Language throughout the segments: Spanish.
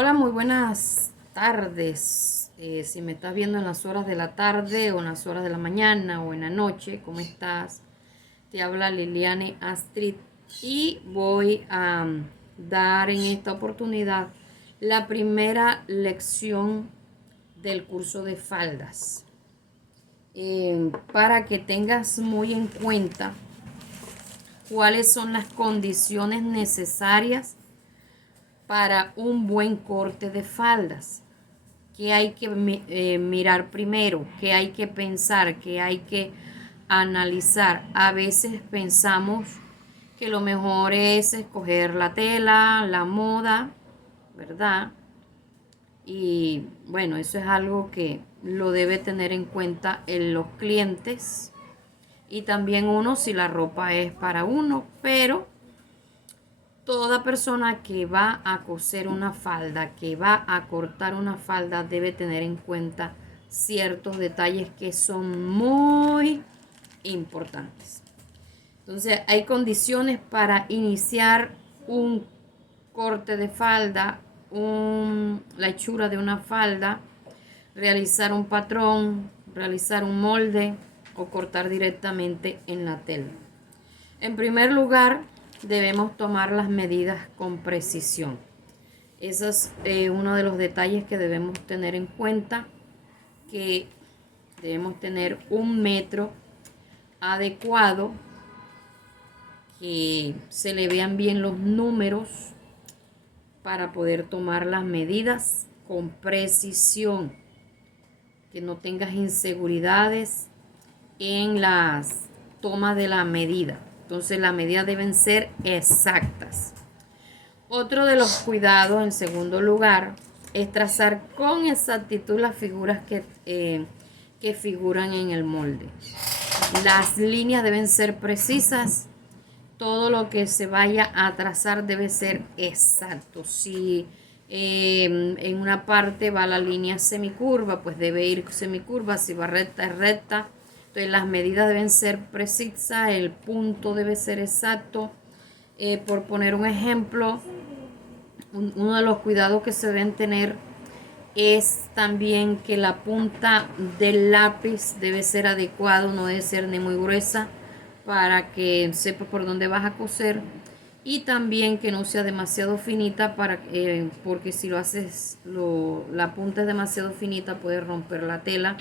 Hola, muy buenas tardes. Si me estás viendo en las horas de la tarde o en las horas de la mañana o en la noche, ¿cómo estás? Te habla Liliane Astrid y voy a dar en esta oportunidad la primera lección del curso de faldas. Para que tengas muy en cuenta cuáles son las condiciones necesarias para un buen corte de faldas. ¿Qué hay que mirar primero? ¿Qué hay que pensar? ¿Qué hay que analizar? A veces pensamos que lo mejor es escoger la tela, la moda, ¿verdad? Y bueno, eso es algo que lo debe tener en cuenta en los clientes y también uno si la ropa es para uno, pero toda persona que va a coser una falda, que va a cortar una falda, debe tener en cuenta ciertos detalles que son muy importantes. Entonces, hay condiciones para iniciar un corte de falda, la hechura de una falda, realizar un patrón, realizar un molde o cortar directamente en la tela. En primer lugar, debemos tomar las medidas con precisión. Ese es uno de los detalles que debemos tener en cuenta, que debemos tener un metro adecuado, que se le vean bien los números para poder tomar las medidas con precisión, que no tengas inseguridades en las tomas de la medida. Entonces las medidas deben ser exactas. Otro de los cuidados, en segundo lugar, es trazar con exactitud las figuras que figuran en el molde. Las líneas deben ser precisas. Todo lo que se vaya a trazar debe ser exacto. Si en una parte va la línea semicurva, pues debe ir semicurva. Si va recta, es recta. Entonces las medidas deben ser precisas, el punto debe ser exacto. Por poner un ejemplo, uno de los cuidados que se deben tener es también que la punta del lápiz debe ser adecuado, no debe ser ni muy gruesa para que sepa por dónde vas a coser, y también que no sea demasiado finita porque si lo haces, la punta es demasiado finita, puedes romper la tela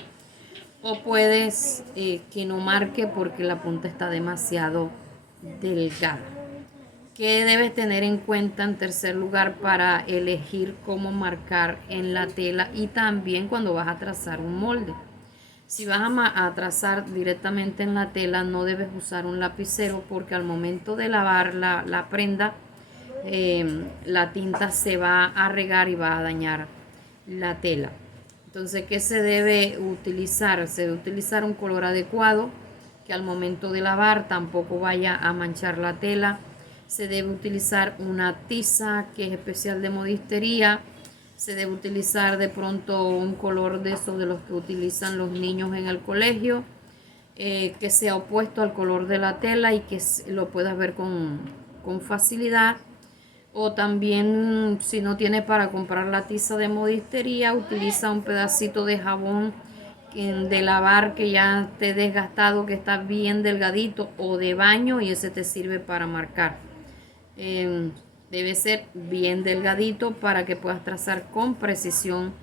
o puedes que no marque porque la punta está demasiado delgada. ¿Qué debes tener en cuenta en tercer lugar para elegir cómo marcar en la tela y también cuando vas a trazar un molde? Si vas a trazar directamente en la tela, no debes usar un lapicero porque al momento de lavar la prenda, la tinta se va a regar y va a dañar la tela. Entonces, ¿qué se debe utilizar? Se debe utilizar un color adecuado que al momento de lavar tampoco vaya a manchar la tela. Se debe utilizar una tiza que es especial de modistería. Se debe utilizar de pronto un color de esos de los que utilizan los niños en el colegio, que sea opuesto al color de la tela y que lo puedas ver con facilidad. O también, si no tienes para comprar la tiza de modistería, utiliza un pedacito de jabón de lavar que ya esté desgastado, que está bien delgadito, o de baño, y ese te sirve para marcar. Debe ser bien delgadito para que puedas trazar con precisión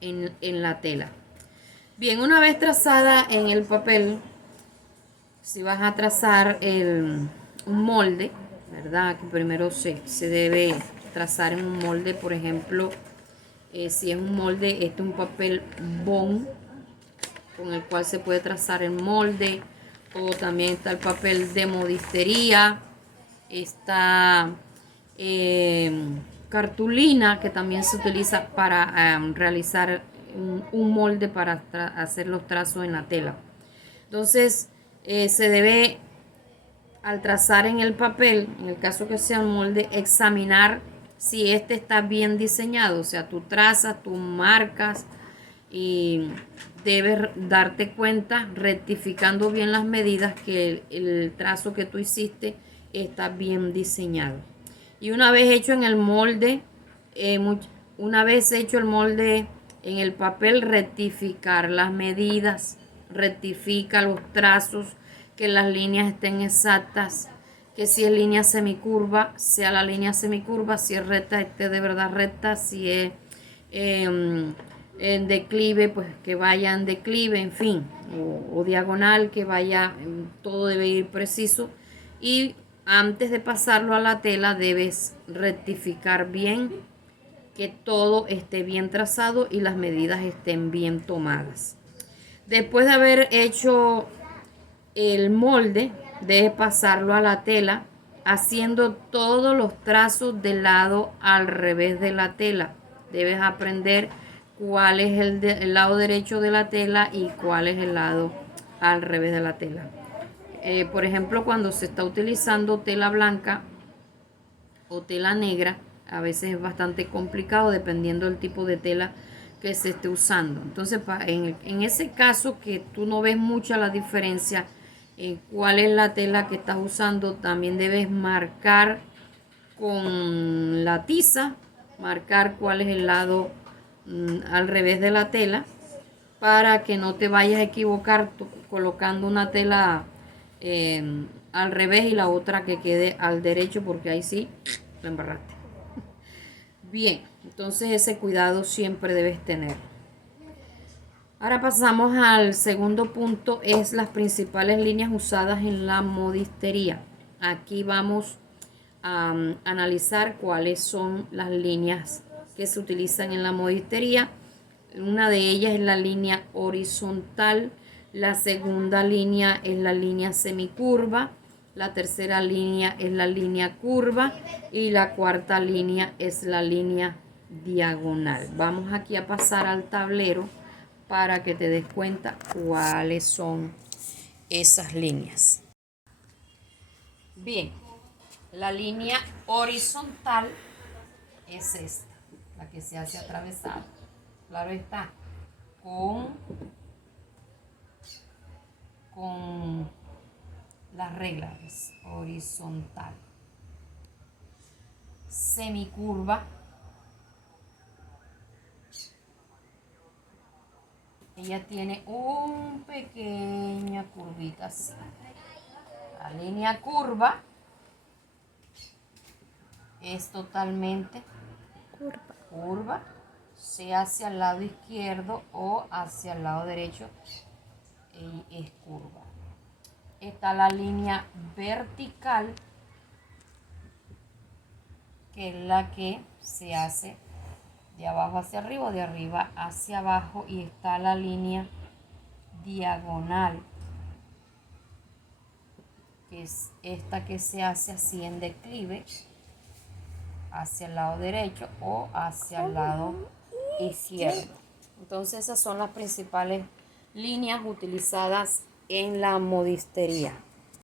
en la tela. Bien, una vez trazada en el papel, si vas a trazar un molde, ¿verdad? Que primero se debe trazar en un molde, por ejemplo, si es un molde, este es un papel bond con el cual se puede trazar el molde, o también está el papel de modistería, está cartulina que también se utiliza para realizar un molde para hacer los trazos en la tela. Entonces se debe, al trazar en el papel, en el caso que sea un molde, examinar si este está bien diseñado. O sea, tú trazas, tú marcas y debes darte cuenta, rectificando bien las medidas, que el trazo que tú hiciste está bien diseñado. Y una vez hecho en el molde, una vez hecho el molde en el papel, rectificar las medidas, rectifica los trazos, que las líneas estén exactas, que si es línea semicurva, sea la línea semicurva, si es recta, esté de verdad recta, si es en declive, pues que vaya en declive, en fin, o diagonal, que vaya, todo debe ir preciso. Y antes de pasarlo a la tela debes rectificar bien, que todo esté bien trazado y las medidas estén bien tomadas. Después de haber hecho el molde, debes pasarlo a la tela haciendo todos los trazos del lado al revés de la tela. Debes aprender cuál es el lado derecho de la tela y cuál es el lado al revés de la tela. Por ejemplo, cuando se está utilizando tela blanca o tela negra, a veces es bastante complicado dependiendo del tipo de tela que se esté usando. Entonces, en ese caso que tú no ves mucha la diferencia en cuál es la tela que estás usando, también debes marcar con la tiza, marcar cuál es el lado al revés de la tela, para que no te vayas a equivocar colocando una tela al revés y la otra que quede al derecho, porque ahí sí lo embarraste. Bien, entonces ese cuidado siempre debes tener. Ahora pasamos al segundo punto, es las principales líneas usadas en la modistería. Aquí vamos a analizar cuáles son las líneas que se utilizan en la modistería. Una de ellas es la línea horizontal, la segunda línea es la línea semicurva, la tercera línea es la línea curva y la cuarta línea es la línea diagonal. Vamos aquí a pasar al tablero para que te des cuenta cuáles son esas líneas. Bien, la línea horizontal es esta, la que se hace atravesada. Claro está, con las reglas, horizontal. Semicurva, ella tiene una pequeña curvita así. La línea curva es totalmente curva, sea hacia el lado izquierdo o hacia el lado derecho, es curva. Está la línea vertical, que es la que se hace de abajo hacia arriba, de arriba hacia abajo, y está la línea diagonal, que es esta que se hace así en declive hacia el lado derecho o hacia el lado izquierdo. Entonces esas son las principales líneas utilizadas en la modistería.